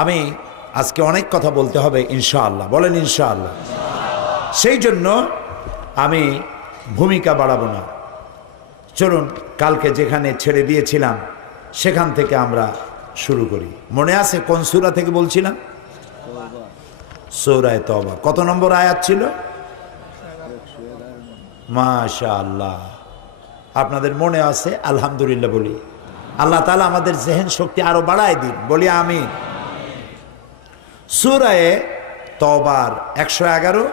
আমি আজকে অনেক কথা বলতে হবে ইনশাআল্লাহ, বলেন ইনশাআল্লাহ। সেই জন্য আমি ভূমিকা বাড়াবো না। চলুন কালকে যেখানে ছেড়ে দিয়েছিলাম সেখান থেকে আমরা শুরু করি। মনে আছে কোন সূরা থেকে বলছিলাম? সূরা তওবা। কত নম্বর আয়াত ছিল? মাশাআল্লাহ, আপনাদের মনে আছে? আলহামদুলিল্লাহ বলি। আল্লাহ তাআলা আমাদের জেহেন শক্তি আরো বাড়ায় দিন, বলি আমিন। সূরা তওবার 111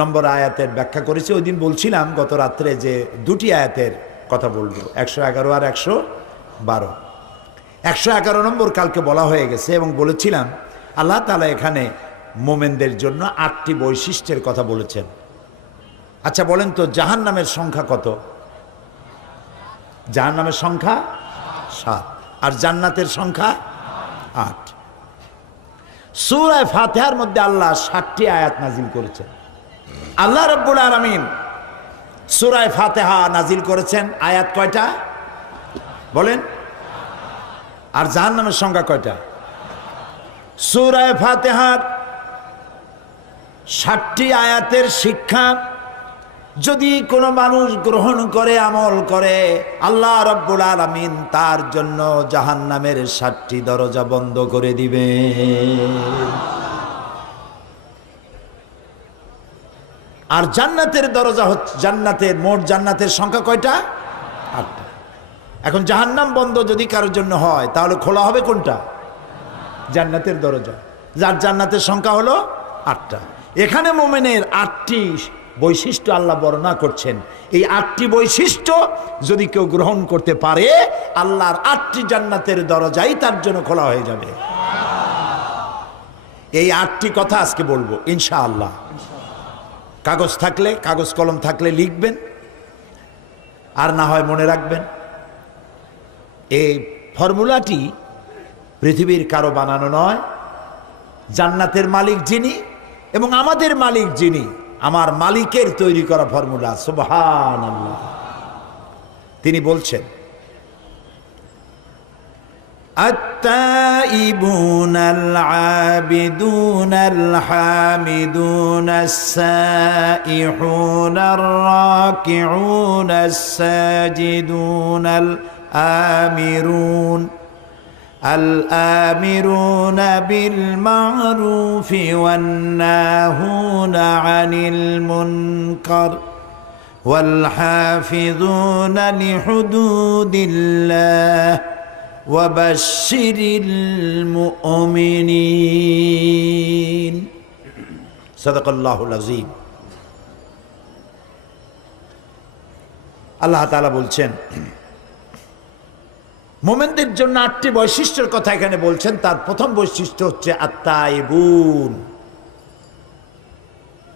নম্বর আয়াতের ব্যাখ্যা করেছি। ওই দিন বলছিলাম গত রাত্রে যে দুটি আয়াতের কথা বলবো, 111 আর 112। 111 নম্বর কালকে বলা হয়ে গেছে এবং বলেছিলাম আল্লাহ তাআলা এখানে মোমেনদের জন্য 8টি বৈশিষ্ট্যের কথা বলেছেন। আচ্ছা বলেন তো, জাহান্নামের সংখ্যা কত? জাহান্নামের সংখ্যা 7 আর জান্নাতের সংখ্যা 8। সূরা ফাতিহার মধ্যে আল্লাহ 7টি আয়াত নাজিল করেছেন। আল্লাহ রাব্বুল আলামিন সূরা ফাতিহা নাজিল করেছেন আয়াত কয়টা বলেন? আর জাহান্নামের সংখ্যা কয়টা? সূরা ফাতিহার 7টি আয়াতের শিক্ষা যদি কোনো মানুষ গ্রহণ করে, আমল করে, আল্লাহ রাব্বুল আলামিন তার জন্য জাহান্নামের 7টি দরজা বন্ধ করে দিবে। আর জান্নাতের দরজা হচ্ছে, জান্নাতের মোট জান্নাতের সংখ্যা কয়টা? 8টা। এখন জাহান্নাম বন্ধ যদি কারোর জন্য হয় তাহলে খোলা হবে কোনটা? জান্নাতের দরজা, যার জান্নাতের সংখ্যা হলো 8টা। এখানে মোমেনের 8টি বৈশিষ্ট্য আল্লাহ বর্ণনা করছেন। এই 8টি বৈশিষ্ট্য যদি কেউ গ্রহণ করতে পারে, আল্লাহর 8টি জান্নাতের দরজাই তার জন্য খোলা হয়ে যাবে। এই 8টি কথা আজকে বলবো ইনশাআল্লাহ। কাগজ থাকলে, কাগজ কলম থাকলে লিখবেন, আর না হয় মনে রাখবেন। এই ফর্মুলাটি পৃথিবীর কারো বানানো নয়। জান্নাতের মালিক যিনি এবং আমাদের মালিক যিনি, আমার মালিকের তৈরি করা ফর্মুলা। সুবহানাল্লাহ। তিনি বলছেন, التائبون العابدون الحامدون السائحون الراكعون الساجدون الآمرون بالمعروف والناهون عن المنكر والحافظون لحدود الله وبشر المؤمنين صدق الله العظيم। আল্লাহ তাআলা বলছেন মোমেনদের জন্য 8টি বৈশিষ্ট্যের কথা এখানে বলছেন। তার প্রথম বৈশিষ্ট্য হচ্ছে আত-তাইবুন,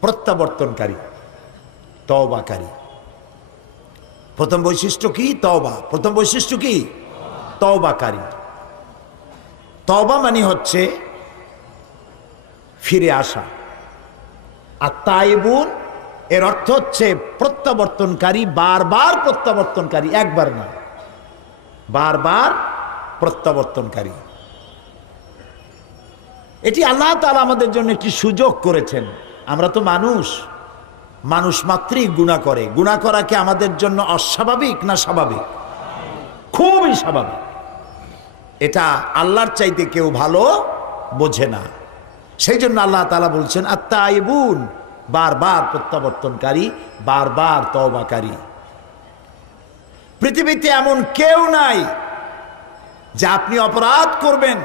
প্রত্যাবর্তনকারী, তওবাকারী। প্রথম বৈশিষ্ট্য কি? তওবা। প্রথম বৈশিষ্ট্য কি? তওবাকারী। তওবা মানে হচ্ছে ফিরে আসা। আত-তাইবুন এর অর্থ হচ্ছে প্রত্যাবর্তনকারী, বারবার প্রত্যাবর্তনকারী, একবার না, বারবার প্রত্যাবর্তনকারী। এটি আল্লাহ তাআলা আমাদের জন্য একটি সুযোগ করেছেন। আমরা তো মানুষ, মানুষ মাত্রই গুনাহ করে। গুনাহ করা কি আমাদের জন্য অস্বাভাবিক না স্বাভাবিক? খুবই স্বাভাবিক। এটা আল্লাহর চাইতে কেউ ভালো বোঝে না। সেই জন্য আল্লাহ তাআলা বলছেন আত-তাইবুন, বারবার প্রত্যাবর্তনকারী, বারবার তওবাকারী। পৃথিবীতে এমন কেউ নাই যে আপনি অপরাধ করবেন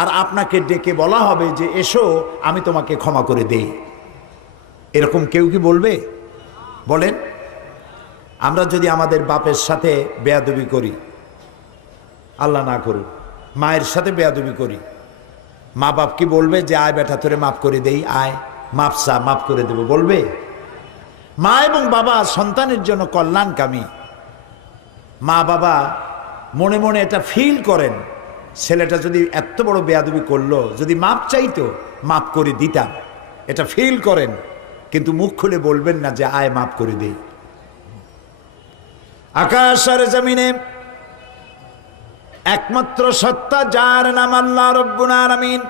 আর আপনাকে ডেকে বলা হবে যে এসো আমি তোমাকে ক্ষমা করে দেই। এরকম কেউ কি বলবে? বলেন। আমরা যদি আমাদের বাপের সাথে বেয়াদবি করি, আল্লাহ না করুক, মায়ের সাথে বেয়াদবি করি, মা বাপ কি বলবে যে আয় বেটা তোরে মাফ করে দেই, আয় মাফ চা, মাফ করে দেব? বলবে? মা এবং বাবা সন্তানের জন্য কল্যাণকামী। মা বাবা মনে মনে এটা ফিল করেন, ছেলেটা যদি এত বড় বেয়াদবি করলো, যদি মাপ চাইতো মাফ করে দিতাম, এটা ফিল করেন, কিন্তু মুখ খুলে বলবেন না যে আয় মাফ করে দেই। আকাশ আর জমিনে একমাত্র সত্তা যার নাম আল্লাহ রাব্বুল আলামিন,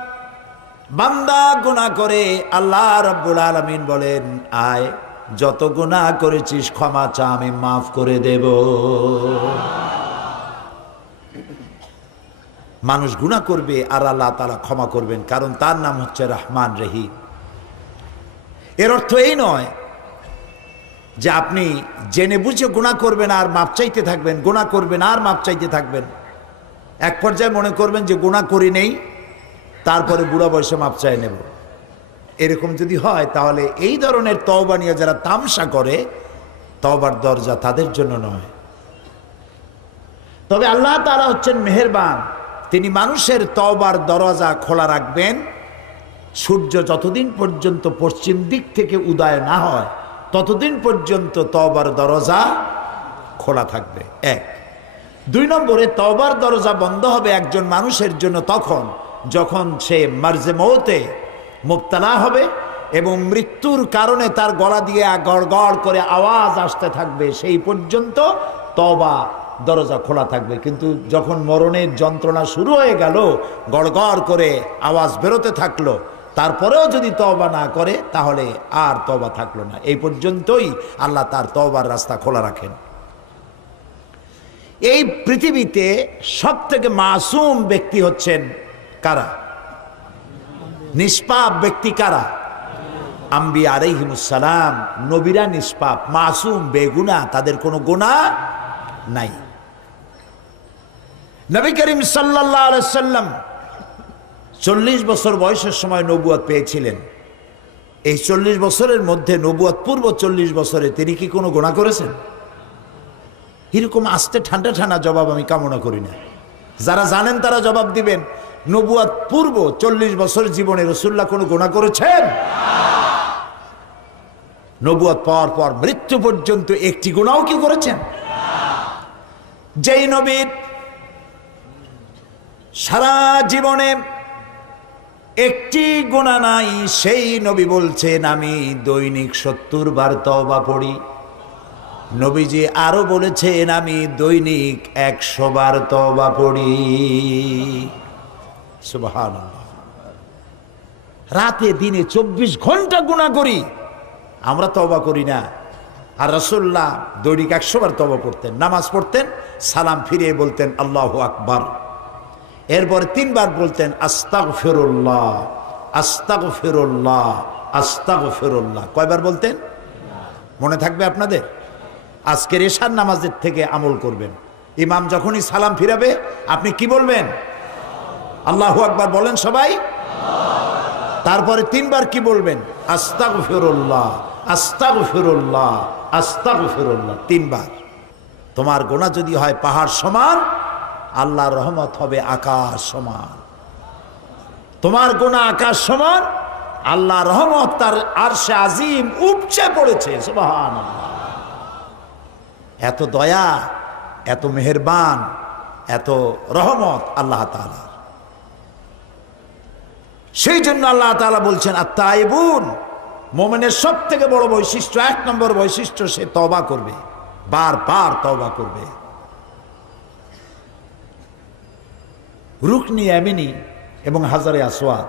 বান্দা গুনাহ করে, আল্লাহ রাব্বুল আলামিন বলেন আয় যত গুনাহ করেছিস ক্ষমা চা, আমি মাফ করে দেব। মানুষ গুনাহ করবে আর আল্লাহ তাআলা ক্ষমা করবেন, কারণ তার নাম হচ্ছে রহমান রহিম। এর অর্থ এই নয় যে আপনি জেনে বুঝে গুনাহ করবেন আর মাপ চাইতে থাকবেন, গুনাহ করবেন আর মাপ চাইতে থাকবেন। এক পর্যায়ে মনে করবেন যে গুনাহ করি নেই, তারপরে বুড়া বয়সে মাপ চাই নেব। এরকম যদি হয় তাহলে এই ধরনের তওবা নিয়ে যারা তামসা করে, তওবার দরজা তাদের জন্য নয়। তবে আল্লাহ তাআলা হচ্ছেন মেহেরবান, তিনি মানুষের তওবার দরজা খোলা রাখবেন সূর্য যতদিন পর্যন্ত পশ্চিম দিক থেকে উদয় না হয় ততদিন পর্যন্ত তওবার দরজা খোলা থাকবে। এক। দুই নম্বরে, তওবার দরজা বন্ধ হবে একজন মানুষের জন্য তখন যখন সে মার্জে মৌতে মুবতালা হবে এবং মৃত্যুর কারণে তার গলা দিয়ে গড়গড় করে আওয়াজ আসতে থাকবে, সেই পর্যন্ত তওবা দরজা খোলা থাকবে। কিন্তু যখন মরণের যন্ত্রণা শুরু হয়ে গেল, গড়গড় করে আওয়াজ বেরোতে থাকলো, তারপরেও যদি তওবা না করে তাহলে আর তওবা থাকলো না। এই পর্যন্তই আল্লাহ তার তওবার রাস্তা খোলা রাখেন। এই পৃথিবীতে সব থেকে মাসুম ব্যক্তি হচ্ছেন কারা? নিষ্পাপ ব্যক্তি কারা? আম্বিয়া আলাইহিমুস সালাম। নবীরা নিষ্পাপ, মাসুম, বেগুনাহ, তাদের কোনো গুনাহ নাই। নবী করিম সাল্লাল্লাহু আলাইহি সাল্লাম 40 বছর বয়সের সময় নবুয়ত পেয়েছিলেন। এই 40 বছরের মধ্যে, নবুয়ত পূর্ব 40 বছরে তিনি কি কোনো গুনাহ করেছেন? এরকম আস্তে ঠান্ডা ঠান্ডা জবাব আমি কামনা করি না। যারা জানেন তারা জবাব দিবেন। নবুয়ত পূর্ব 40 বছর জীবনে রাসূলুল্লাহ কোনো গুনাহ করেছেন? নবুয়ত পাওয়ার পর মৃত্যু পর্যন্ত একটি গুনাহও কি করেছেন? যেই নবীর সারা জীবনে একটি গুনাহ নাই, সেই নবী বলছেন আমি দৈনিক 70 বার তওবা পড়ি। নবীজি আরো বলেছেন আমি দৈনিক 100 বার তওবা পড়ি। সুবহানাল্লাহ। রাতে দিনে 24 ঘন্টা গুনাহ করি, আমরা তওবা করি না। আর রাসূলুল্লাহ দৈনিক 100 বার তওবা পড়তেন। নামাজ পড়তেন, সালাম ফিরিয়ে বলতেন আল্লাহু আকবার, এরপরে 3 বার বলতেন আস্তাগফিরুল্লাহ, আস্তাগফিরুল্লাহ, আস্তাগফিরুল্লাহ। কয়বার বলতেন মনে থাকবে আপনাদের? আজকের এশার নামাজের থেকে আমল করবেন। ইমাম যখনই সালাম ফিরাবে আপনি কি বলবেন? আল্লাহু আকবার বলেন সবাই। তারপরে 3 বার কি বলবেন? আস্তাগফিরুল্লাহ, আস্তাগফিরুল্লাহ, আস্তাগফিরুল্লাহ, 3 বার। তোমার গুনাহ যদি হয় পাহাড় সমান, আল্লাহর রহমত হবে আকাশ সমান। তোমার গুনাহ আকাশ সমান, আল্লাহর রহমত তার আরশে আজিম উপচে পড়েছে। সুবহানাল্লাহ। এত দয়া, এত মেহেরবান, এত রহমত আল্লাহ তাআলা। সেই জন্য আল্লাহ তাআলা বলছেন আত-তাইবুন, মুমিনের সব থেকে বড় বৈশিষ্ট্য, 1 নম্বর বৈশিষ্ট্য, সে তওবা করবে, বারবার তওবা করবে। রুকনি ইয়ামিনী এবং হাজারে আসওয়াদ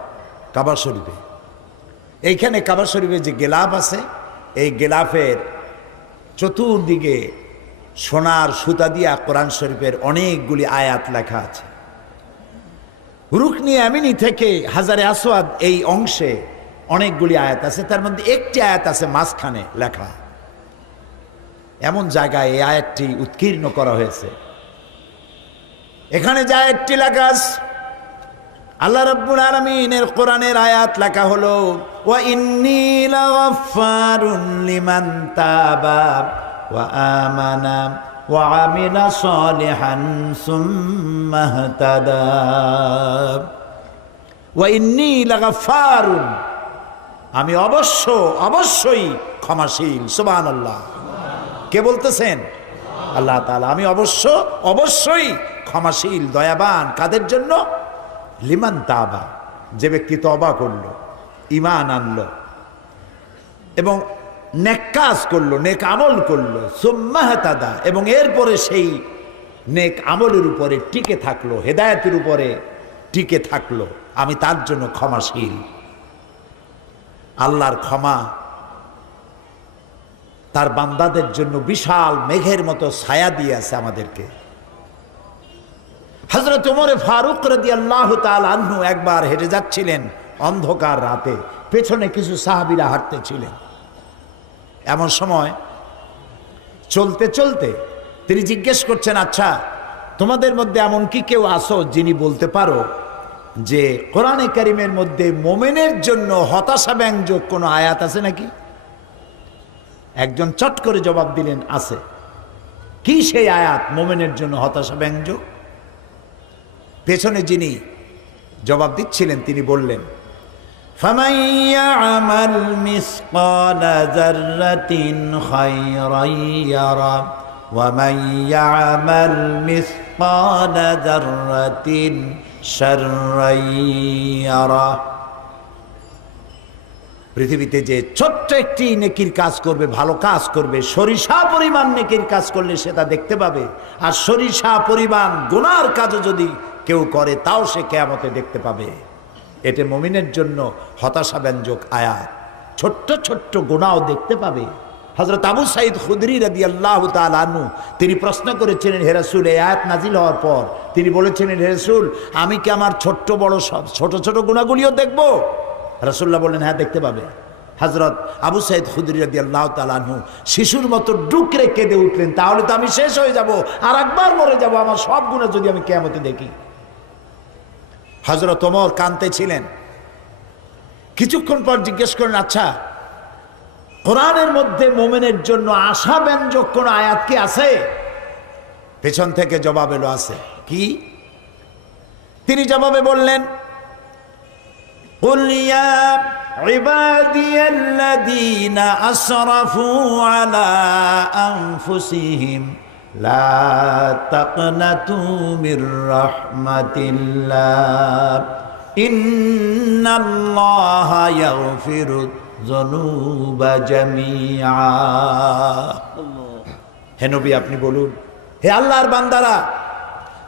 কাবা শরীফে, এইখানে কাবা শরীফে যে গেলাফ আছে, এই গেলাফের চতুর্দিকে সোনার সুতা দিয়া কোরআন শরীফের অনেকগুলি আয়াত লেখা আছে। রুকনি ইয়ামিনী থেকে হাজারে আসওয়াদ এই অংশে অনেকগুলি আয়াত আছে, তার মধ্যে একটি আয়াত আছে মাঝখানে লেখা। এমন জায়গায় এই আয়াতটি উৎকীর্ণ করা হয়েছে। এখানে যা একটি লেখা আছে, আল্লাহ রাব্বুল আলামিনের কোরআনের আয়াত লেখা হলো ওয়া ইন্নী লাগাফফারুন লিমান তাবা ওয়া আমানা ওয়া আমিলা সালিহান সুম্মা ইহতাদা। ওয়া ইন্নী লাগাফফারুন, আমি অবশ্যই ক্ষমাশীল। সুবহানাল্লাহ। কে বলতেছেন? আল্লাহ তাআলা। আমি অবশ্যই ক্ষমাশীল, দয়াবান। কাদের জন্য? লিমান তাবা, যে ব্যক্তি তওবা করলো, ঈমান আনলো এবং নেক কাজ করলো, নেক আমল করলো, সুম্মা ইহতাদা, এবং এরপরে সেই নেক আমলের উপরে টিকে থাকলো, হেদায়েতের উপরে টিকে থাকলো, আমি তার জন্য ক্ষমাশীল। আল্লাহর ক্ষমা তার বান্দাদের জন্য বিশাল মেঘের মতো ছায়া দিয়ে আছে আমাদেরকে। হযরত ওমর ফারুক রাদিয়াল্লাহু তাআলা আনহু একবার হেঁটে যাচ্ছিলেন অন্ধকার রাতে, পেছনে কিছু সাহাবীরা হাঁটতেছিলেন। এমন সময় চলতে চলতে তিনি জিজ্ঞেস করছেন, আচ্ছা তোমাদের মধ্যে এমন কি কেউ আছো যিনি বলতে পারো যে কোরআনে কারিমের মধ্যে মোমেনের জন্য হতাশা ব্যঞ্জক কোনো আয়াত আছে নাকি? একজন চট করে জবাব দিলেন, আছে। কি সেই আয়াত মোমেনের জন্য হতাশা ব্যঞ্জক? পেছনে যিনি জবাব দিচ্ছিলেন তিনি বললেন, فَمَن يَعْمَلْ مِثْقَالَ ذَرَّةٍ خَيْرًا يَرَهُ وَمَن يَعْمَلْ مِثْقَالَ ذَرَّةٍ شَرًّا يَرَهُ। পৃথিবীতে যে ছোট্ট একটি নেকির কাজ করবে, ভালো কাজ করবে, সরিষা পরিমাণ নেকির কাজ করলে সেটা দেখতে পাবে। আর সরিষা পরিমাণ গুনার কাজও যদি কেউ করে তাও সে কিয়ামতে দেখতে পাবে। এটা মুমিনের জন্য হতাশা ব্যঞ্জক আয়াত। ছোট্ট ছোট্ট গুনাহও দেখতে পাবে। হযরত আবু সাঈদ খুদরি রাদিয়াল্লাহু তাআলা আনহু তিনি প্রশ্ন করেছিলেন, হে রাসূল, এই আয়াত নাজিল হওয়ার পর তিনি বলেছিলেন, হে রাসূল, আমি কি আমার ছোট্ট বড় সব ছোট ছোট গুনাহগুলিও দেখব? রাসূলুল্লাহ বললেন, হ্যাঁ দেখতে পাবে। হযরত আবু সাঈদ খুদরি রাদিয়াল্লাহু তাআলা আনহু শিশুর মতো ডুকরে কেঁদে উঠলেন, তাহলে তো আমি শেষ হয়ে যাব, আর একবার মরে যাব, আমার সব গুনাহ যদি আমি কিয়ামতে দেখি। হযরত ওমর কাঁদতেছিলেন। কিছুক্ষণ পর জিজ্ঞেস করেন, আচ্ছা কোরআনের মধ্যে মুমিনের জন্য আশা ব্যঞ্জক কোন আয়াত কি আছে? পেছন থেকে জবাব এলো, আছে। কি? তিনি জবাবে বললেন, قُلْ يَا عِبَادِيَ الَّذِينَ أَسْرَفُوا عَلَى أَنفُسِهِمْ لَا تَقْنَطُوا مِنْ رَحْمَةِ اللَّهِ إِنَّ اللَّهَ يَغْفِرُ الذُّنُوبَ جَمِيعًا। হে নবী, আপনি বলুন, হে আল্লাহর বান্দারা,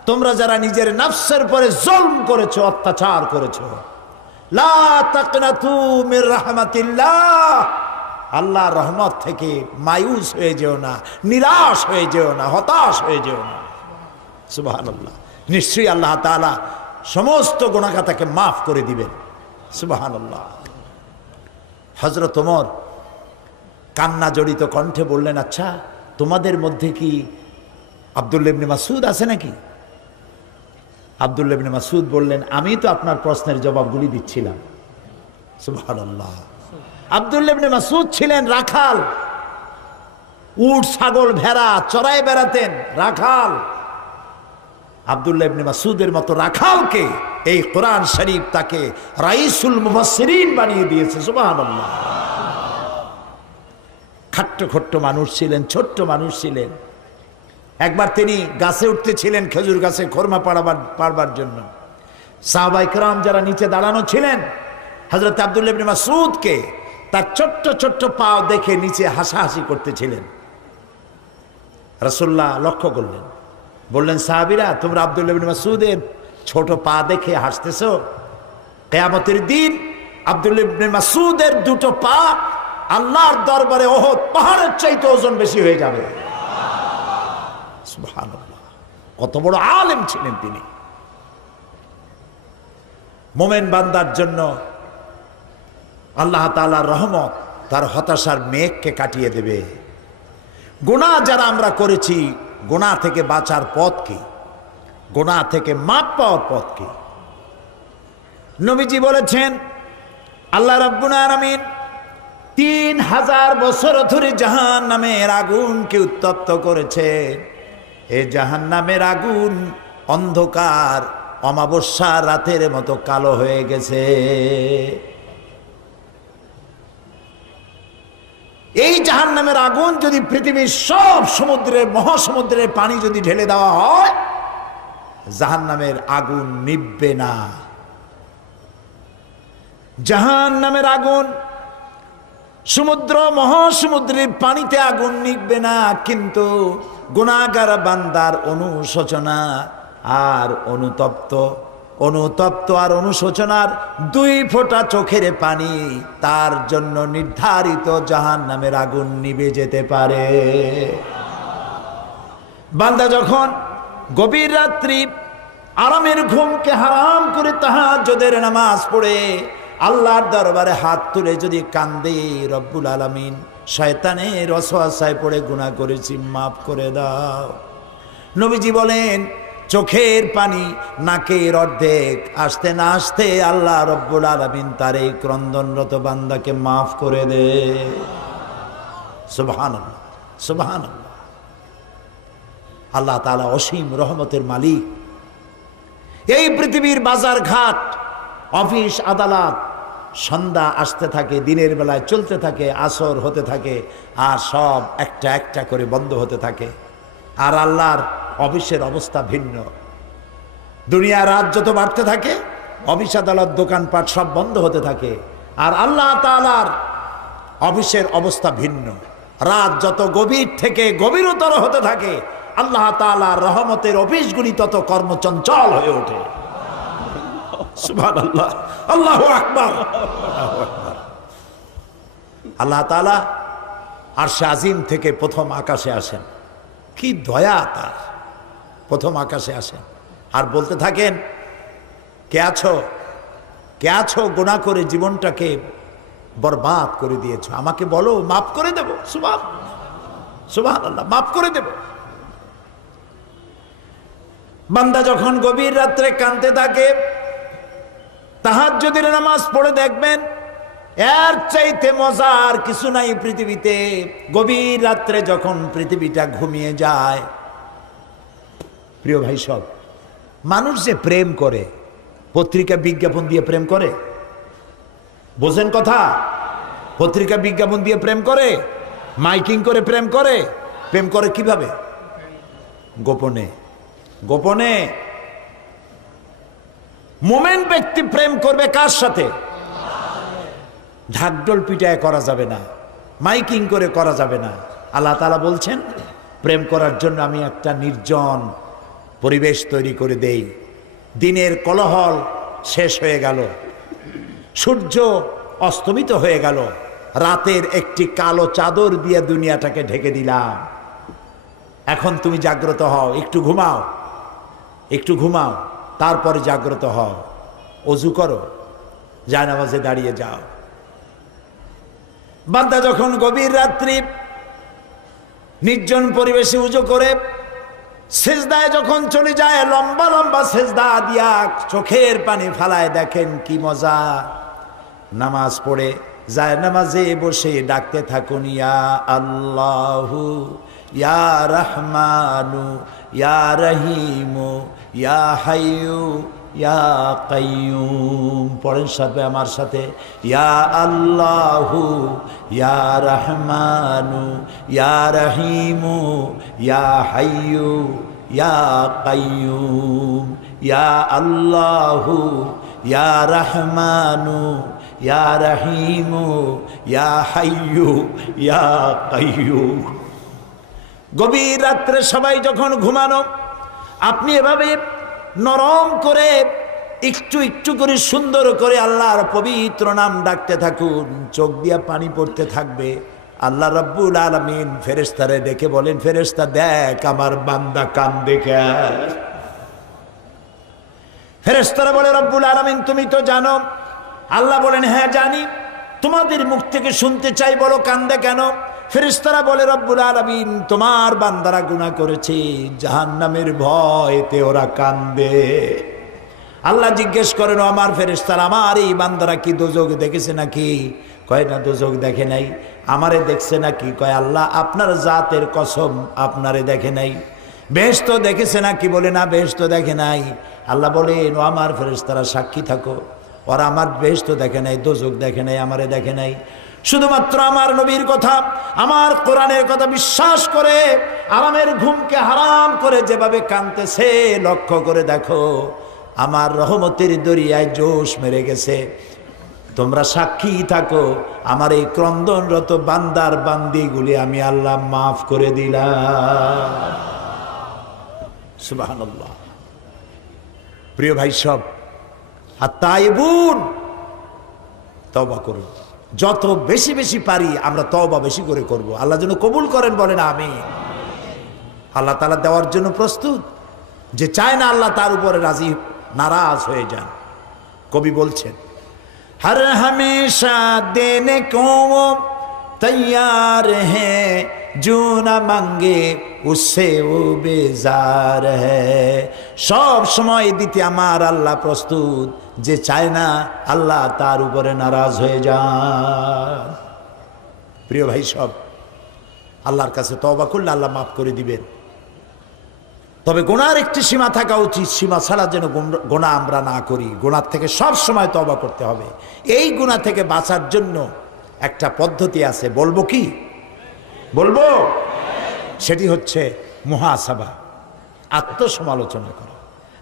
তোমরা যারা নিজের নফসের পরে জুলম করেছো, অত্যাচার করেছো, লা তাকনাতু মির রাহমাতিল্লাহ, আল্লাহর রহমত থেকে মায়ুস হয়ে যেও না, নিরাশ হয়ে যেও না, হতাশ হয়ে যেও না। সুবহানাল্লাহ। নিশ্চয়ই আল্লাহ তাআলা সমস্ত গুনাহ খাতাকে মাফ করে দিবেন। সুবহানাল্লাহ। হযরত ওমর কান্না জড়িত কণ্ঠে বললেন, আচ্ছা তোমাদের মধ্যে কি আব্দুল্লাহ ইবনে মাসউদ আছে নাকি? আব্দুল্লাহ ইবনে মাসউদ বললেন, আমি তো আপনার প্রশ্নের জবাবগুলি দিচ্ছিলাম। সুবহানাল্লাহ। আব্দুল্লাহ ইবনে মাসউদ ছিলেন রাখাল, উট ছাগল ভেড়া চড়ায় বেড়াতেন, রাখাল। আব্দুল্লাহ ইবনে মাসউদের মতো রাখালকে এই কোরআন শরীফ তাকে রাইসুল মুফাসসিরিন বানিয়ে দিয়েছে। সুবহানাল্লাহ। খাট্ট খট্ট মানুষ ছিলেন, ছোট্ট মানুষ ছিলেন। একবার তিনি গাছে উঠতেছিলেন, খেজুর গাছে খোরমা পাড়বার জন্য। সাহাবায়ে কেরাম যারা নিচে দাঁড়ানো ছিলেন, হযরত আব্দুল্লাহ ইবনে মাসউদকে তার ছোট্ট ছোট্ট পাও দেখে নিচে হাসাহাসি করতেছিলেন। রাসূলুল্লাহ লক্ষ্য করলেন, বললেন, সাহাবীরা, তোমরা আব্দুল্লাহ ইবনে মাসউদের ছোট পা দেখে হাসতেছো? কিয়ামতের দিন আব্দুল্লাহ ইবনে মাসউদের দুটো পা আল্লাহর দরবারে উহুদ পাহাড়ের চাইতে ওজন বেশি হয়ে যাবে। সুবহানাল্লাহ। কত বড় আলেম ছিলেন তিনি। মোমেন বান্দার জন্য আল্লাহ তাআলার রহমত তার হতাশার মেঘকে কাটিয়ে দেবে। গুনাহ যারা আমরা করেছি, গুনাহ থেকে বাঁচার পথ কি? গুনাহ থেকে মাপ পাওয়ার পথ কি? নবীজি বলেছেন, আল্লাহ রাব্বুল আলামিন 3000 বছর ধরে জাহান্নামের আগুনকে উত্তপ্ত করেছে। এই জাহান্নামের আগুন অন্ধকার অমাবস্যা রাতের মতো কালো হয়ে গেছে। এই জাহান্নামের আগুন যদি পৃথিবীর সব সমুদ্রের মহাসমুদ্রের পানি যদি ঢেলে দেওয়া হয়, জাহান্নামের আগুন নিভবে না। জাহান্নামের আগুন সমুদ্র মহাসমুদ্রের পানিতে আগুন নিভবে না, কিন্তু গুনাহগার বান্দার অনুশোচনা আর অনুতপ্ত অনুতপ্ত আর অনুশোচনার 2 ফোঁটা চোখের পানি তার জন্য নির্ধারিত জাহান্নামের আগুন নিভে যেতে পারে। বান্দা যখন গভীর রাত্রি আরামের ঘুমকে হারাম করে তাহাজ্জুদের নামাজ পড়ে আল্লাহর দরবারে হাত তুলে যদি কান্দে, রব্বুল আলামিন শয়তানের ওয়াসওয়াসায় পড়ে গুনাহ করেছি, মাফ করে দাও। নবীজি বলেন চোখের পানি নাকের অর্ধেক আসতে না আসতে আল্লাহ রব্বুল আলামিন তার এই ক্রন্দনরত বান্দাকে মাফ করে দে। সুবহানাল্লাহ, সুবহানাল্লাহ। আল্লাহ তাআলা অসীম রহমতের মালিক। এই পৃথিবীর বাজার ঘাট, অফিস আদালত সন্ধ্যা আসতে থাকে, দিনের বেলায় চলতে থাকে, আসর হতে থাকে, আর সব একটা একটা করে বন্ধ হতে থাকে। আর আল্লাহর অফিসের অবস্থা ভিন্ন। দুনিয়া রাত যত বাড়তে থাকে অফিস আদালত দোকানপাট সব বন্ধ হতে থাকে, আর আল্লাহ তাআলার অফিসের অবস্থা ভিন্ন। রাত যত গভীর থেকে গভীরতর হতে থাকে আল্লাহ তাআলার রহমতের অফিসগুলি তত কর্মচঞ্চল হয়ে ওঠে। সুবহানাল্লাহ, আল্লাহু আকবার, আল্লাহু আকবার। আল্লাহ তাআলা আরশে আজিম থেকে প্রথম আকাশে আসেন, কি দয়া তার। প্রথম আকাশে আসেন আর বলতে থাকেন, কে আছো, কে আছো গুনাহ করে জীবনটাকে বরবাদ করে দিয়েছো, আমাকে বলো, মাফ করে দেব। সুবহানাল্লাহ, মাফ করে দেব। বান্দা যখন গভীর রাত্রে কাঁদতে থাকে, তাহাজ্জুদের নামাজ পড়ে দেখবেন এর চাইতে মজার কিছু নাই পৃথিবীতে। গভীর রাত্রে যখন পৃথিবীটা ঘুমিয়ে যায়, প্রিয় ভাই সব, মানুষ যে প্রেম করে, পত্রিকা বিজ্ঞাপন দিয়ে প্রেম করে, বোঝেন কথা? পত্রিকা বিজ্ঞাপন দিয়ে প্রেম করে, মাইকিং করে প্রেম করে। প্রেম করে কিভাবে? গোপনে, গোপনে। মোমেন ব্যক্তি প্রেম করবে কার সাথে? ঢাকঢোল পিটায় করা যাবে না, মাইকিং করে করা যাবে না। আল্লাহ তাআলা বলছেন প্রেম করার জন্য আমি একটা নির্জন পরিবেশ তৈরি করে দেই। দিনের কোলাহল শেষ হয়ে গেল, সূর্য অস্তমিত হয়ে গেল, রাতের একটি কালো চাদর দিয়ে দুনিয়াটাকে ঢেকে দিলাম। এখন তুমি জাগ্রত হও, একটু ঘুমাও, একটু ঘুমাও, তারপরে জাগ্রত হও, ওযু করো, জায়নামাজে দাঁড়িয়ে যাও। বান্দা যখন গভীর রাত্রি নির্জন পরিবেশে ওযু করে সেজদায় যখন চলে যায়, লম্বা লম্বা সেজদা দিয়া চোখের পানি ফালায়, দেখেন কি মজা। নামাজ পড়ে জায়নামাজে বসে ডাকতে থাকুন, ইয়া আল্লাহু ইয়া রহমানু ইয়া রহিমু ইয়া হাইয়ু ইয়া কাইয়ুম। পড়েন সাথে আমার সাথে, ইয়া আল্লাহু ইয়া রহমানু ইয়া রহিমু ইয়া হাইয়ু ইয়া কাইয়ুম। ইয়া আল্লাহু ইয়া রহমানু ইয়া রহিমু ইয়া হাইয়ু ইয়া কাইয়ুম। গভীর রাত্রে সবাই যখন ঘুমানো, আপনি এভাবে নরম করে একটু একটু করে সুন্দর করে আল্লাহর পবিত্র নাম ডাকতে থাকুন, চোখ দিয়া পানি পড়তে থাকবে। আল্লাহ রাব্বুল আলামিন ফেরেশতারে ডেকে বলেন, ফেরেশতা দেখ আমার বান্দা কান্দে কেন? ফেরেশতারা বলে, রব্বুল আলামিন তুমি তো জানো। আল্লাহ বলেন, হ্যাঁ জানি, তোমাদের মুখ থেকে শুনতে চাই, বলো কান্দে কেন? ফেরেশতারা বলে, রব্বুল আলামিন তোমার বান্দারা গুনাহ করেছে, জাহান্নামের ভয়তে ওরা কান্দে। আল্লাহ জিজ্ঞেস করেন, আমার ফেরেশতারা, আমার এই বান্দারা কি দোজখ দেখেছে নাকি? কয় না, দোজখ দেখে নাই। আমারে দেখছে নাকি? কয় আল্লাহ আপনার জাতের কসম আপনারে দেখে নাই। বেহেশত দেখেছে নাকি? বলে না, বেহেশত দেখে নাই। আল্লাহ বলেন, ও আমার ফেরেশতারা সাক্ষী থাকো, ওরা আমার বেহেশত দেখে নাই, দোজখ দেখে নাই, আমারে দেখে নাই। শুধুমাত্র আমার নবীর কথা, আমার কোরআনের কথা বিশ্বাস করে আরামের ঘুমকে হারাম করে যেভাবে কাঁদতেছে, লক্ষ্য করে দেখো আমার রহমতের দরিয়ায় জোশ মেরে গেছে। তোমরা সাক্ষী থাকো, আমার এই ক্রন্দনরত বান্দার বান্দিগুলি আমি আল্লাহ মাফ করে দিলাম। সুবহানাল্লাহ। প্রিয় ভাই সব, আর তাইবুন, তওবা করুন। যত বেশি বেশি পারি আমরা তওবা বেশি করে করব। আল্লাহ যেন কবুল করেন, বলেন আমিন। আল্লাহ তাআলা দেওয়ার জন্য প্রস্তুত। যে চায় না আল্লাহ তার উপরে রাজি নারাজ হয়ে যান। কবি বলছেন, हर हमेशा देने को वो तैयार है, जो न मांगे उससे वो बेजार है। সব সময় দিতে আমার আল্লাহ প্রস্তুত, যে চায় না আল্লাহ তার উপরে নারাজ হয়ে যান। প্রিয় ভাই, সব আল্লাহর কাছে তওবা করলে আল্লাহ মাফ করে দিবেন। তবে গুনার একটি সীমা থাকা উচিত, সীমা ছাড়া যেন গুনাহ আমরা না করি। গুনার থেকে সব সময় তওবা করতে হবে। এই গুনাহ থেকে বাঁচার জন্য একটা পদ্ধতি আছে, বলবো কি? বলবো? সেটি হচ্ছে মুহাসাবা, আত্মসমালোচনা করা।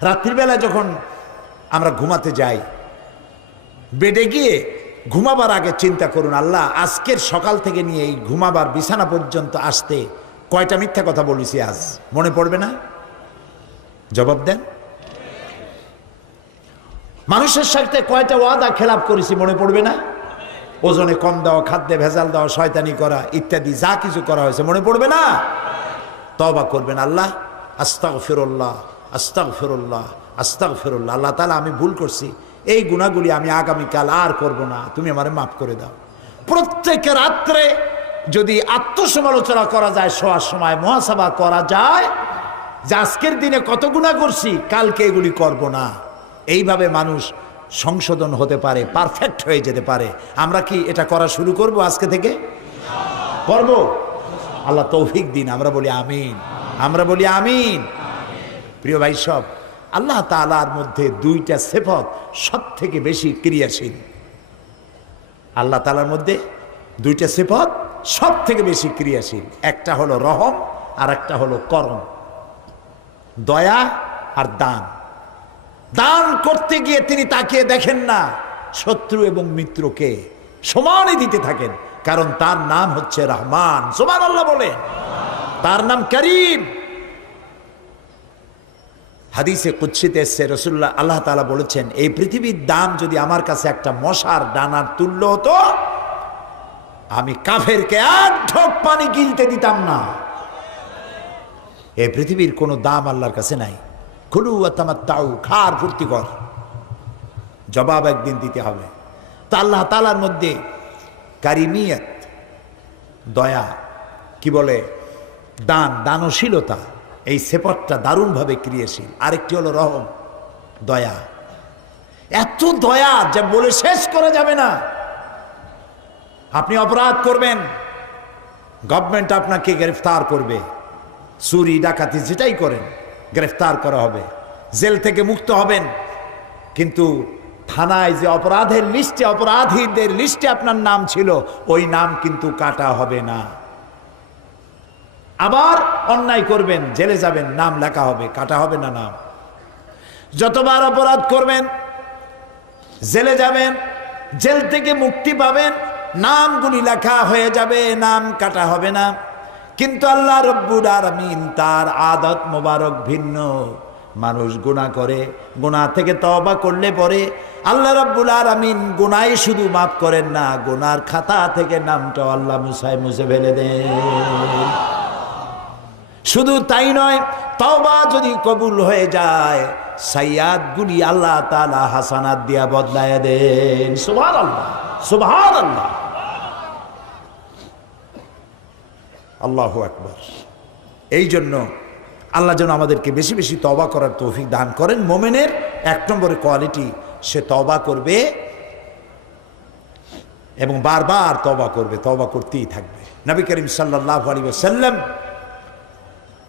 রাত্রিবেলা যখন আমরা ঘুমাতে যাই, বেডে গিয়ে ঘুমাবার আগে চিন্তা করুন, আল্লাহ আজকের সকাল থেকে নিয়ে এই ঘুমাবার বিছানা পর্যন্ত আসতে কয়টা মিথ্যা কথা বলেছি আজ, মনে পড়বে না? জবাব দেন। মানুষের সাথে কয়টা ওয়াদা খেলাপ করেছি, মনে পড়বে না? ওজনে কম দেওয়া, খাদ্যে ভেজাল দেওয়া, শয়তানি করা ইত্যাদি যা কিছু করা হয়েছে, মনে পড়বে না? তওবা করবেন, আল্লাহ আস্তাগফিরুল্লাহ, আস্তাগফিরুল্লাহ, আস্তাগফিরুল্লাহ। আল্লাহ তাআলা আমি ভুল করছি, এই গুনাহগুলি আমি আগামীকাল আর করব না, তুমি আমারে মাফ করে দাও। প্রত্যেক রাত্রে যদি আত্মসমালোচনা করা যায়, শোয়ার সময় মুহাসাবা করা যায় যে আজকের দিনে কত গুনাহ করছি, কালকে এগুলি করব না। এইভাবে মানুষ সংশোধন হতে পারে, পারফেক্ট হয়ে যেতে পারে। আমরা কি এটা করা শুরু করব আজকে থেকে? করব? আল্লাহ তৌফিক দিন। আমরা বলি আমিন, আমরা বলি আমিন। প্রিয় ভাই, সব আল্লাহ তাআলার মধ্যে দুইটা সিফত সব থেকে বেশি ক্রিয়াশীল। আল্লাহ তাআলার মধ্যে দুইটা সিফত সব থেকে বেশি ক্রিয়াশীল। একটা হলো রহম আর একটা হলো করম, দয়া আর দান। দান করতে গিয়ে তিনি তাকিয়ে দেখেন না শত্রু এবং মিত্রকে, সমানই দিতে থাকেন, কারণ তার নাম হচ্ছে রহমান। সুবহানাল্লাহ বলে। তার নাম করিম। হাদিসে কুদসিতে এসেছে, রাসূলুল্লাহ আল্লাহ তাআলা বলেছেন, এই পৃথিবীর দাম যদি আমার কাছে একটা মশার ডানার তুল্য হতো, আমি কাফেরকে এক ঢোক পানি গিলতে দিতাম না। এই পৃথিবীর কোনো দাম আল্লাহর কাছে নাই। কুলু ওয়া তামাত্তাউ, খার ফুর্তি কর, জবাব একদিন দিতে হবে। তা আল্লাহ তাআলার মধ্যে কারিমিয়ত, দয়া, কি বলে, দান, দানশীলতা, এই সেপটটা দারুণভাবে ক্রিয়াশীল। আরেকটি হলো রহম, দয়া। এত দয়া যা বলে শেষ করা যাবে না। আপনি অপরাধ করবেন, গভর্নমেন্ট আপনাকে গ্রেফতার করবে, চুরি ডাকাতি যেটাই করেন গ্রেফতার করা হবে, জেল থেকে মুক্ত হবেন, কিন্তু থানায় যে অপরাধের লিস্টে, অপরাধীদের লিস্টে আপনার নাম ছিল, ওই নাম কিন্তু কাটা হবে না। আবার অন্যায় করবেন, জেলে যাবেন, নাম লেখা হবে, কাটা হবে না নাম। যতবার অপরাধ করবেন, জেলে যাবেন, জেল থেকে মুক্তি পাবেন, নামগুলি লেখা হয়ে যাবে, নাম কাটা হবে না। কিন্তু আল্লাহ রব্বুল আলামিন তার আদত মোবারক ভিন্ন। মানুষ গুনাহ করে, গুনাহ থেকে তওবা করলে পরে আল্লাহ রব্বুল আলামিন গুনাহ শুধু মাফ করেন না, গুনার খাতা থেকে নামটাও আল্লাহ মুছে ফেলে দেন। শুধু তাই নয়, তওবা যদি কবুল হয়ে যায়, সাইয়্যাতগুলি আল্লাহ তাআলা হাসানাত দিয়া বদলায় দেন। সুবহানাল্লাহ, সুবহানাল্লাহ, আল্লাহু আকবার। এই জন্য আল্লাহ যেন আমাদেরকে বেশি বেশি তওবা করার তৌফিক দান করেন। মুমিনের এক নম্বরের কোয়ালিটি, সে তওবা করবে এবং বারবার তওবা করবে, তওবা করতেই থাকবে। নবী করিম সাল্লাল্লাহু আলাইহি ওয়াসাল্লাম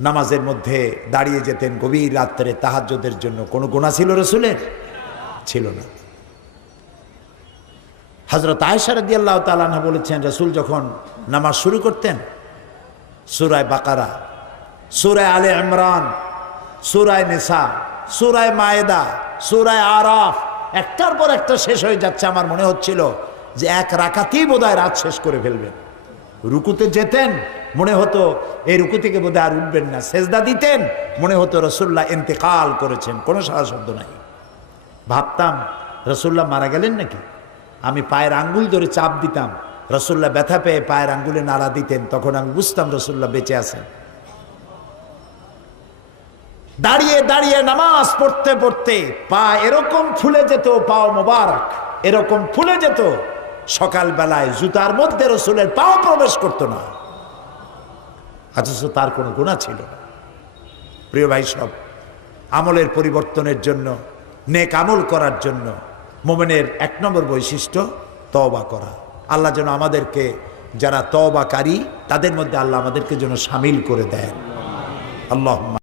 নামাজের মধ্যে দাঁড়িয়ে যেতেন গভীর রাত্রে তাহাজ্জুদের জন্য। কোনো গুনাহ ছিল রাসূলের? ছিল না। হযরত আয়েশা রাদিয়াল্লাহু তাআলা আনহা বলেছেন, রাসূল যখন নামাজ শুরু করতেন, সূরা বাকারা, সূরা আলে ইমরান, সূরা নিসা, সূরা মায়েদা, সূরা আরাফ একটার পর একটা শেষ হয়ে যাচ্ছে। আমার মনে হচ্ছিল যে এক রাকাতেই বোধহয় রাত শেষ করে ফেলবেন। রুকুতে যেতেন, মনে হতো এই রুকু থেকে বোধহয় আর উঠবেন না। সেজদা দিতেন, মনে হতো রাসূলুল্লাহ ইন্তেকাল করেছেন, কোনো সারা শব্দ নাই। ভাবতাম রসুল্লাহ মারা গেলেন নাকি? আমি পায়ের আঙ্গুল ধরে চাপ দিতাম, রসুল্লাহ ব্যথা পেয়ে পায়ের আঙ্গুলে নাড়া দিতেন, তখন আমি বুঝতাম রসুল্লাহ বেঁচে আছেন। দাঁড়িয়ে দাঁড়িয়ে নামাজ পড়তে পড়তে পা এরকম ফুলে যেত, পাও মোবারক এরকম ফুলে যেত, সকাল বেলায় জুতার মধ্যে রসুলের পাও প্রবেশ করতো না, অথচ তার কোনো গুনাহ ছিল না। প্রিয় ভাই সব, আমলের পরিবর্তনের জন্য, নেক আমল করার জন্য মুমিনের 1 নম্বর বৈশিষ্ট্য তওবা করা। আল্লাহ যেন আমাদেরকে, যারা তওবাকারী তাদের মধ্যে আল্লাহ আমাদেরকে যেন শামিল করে দেন। আল্লাহুম্মা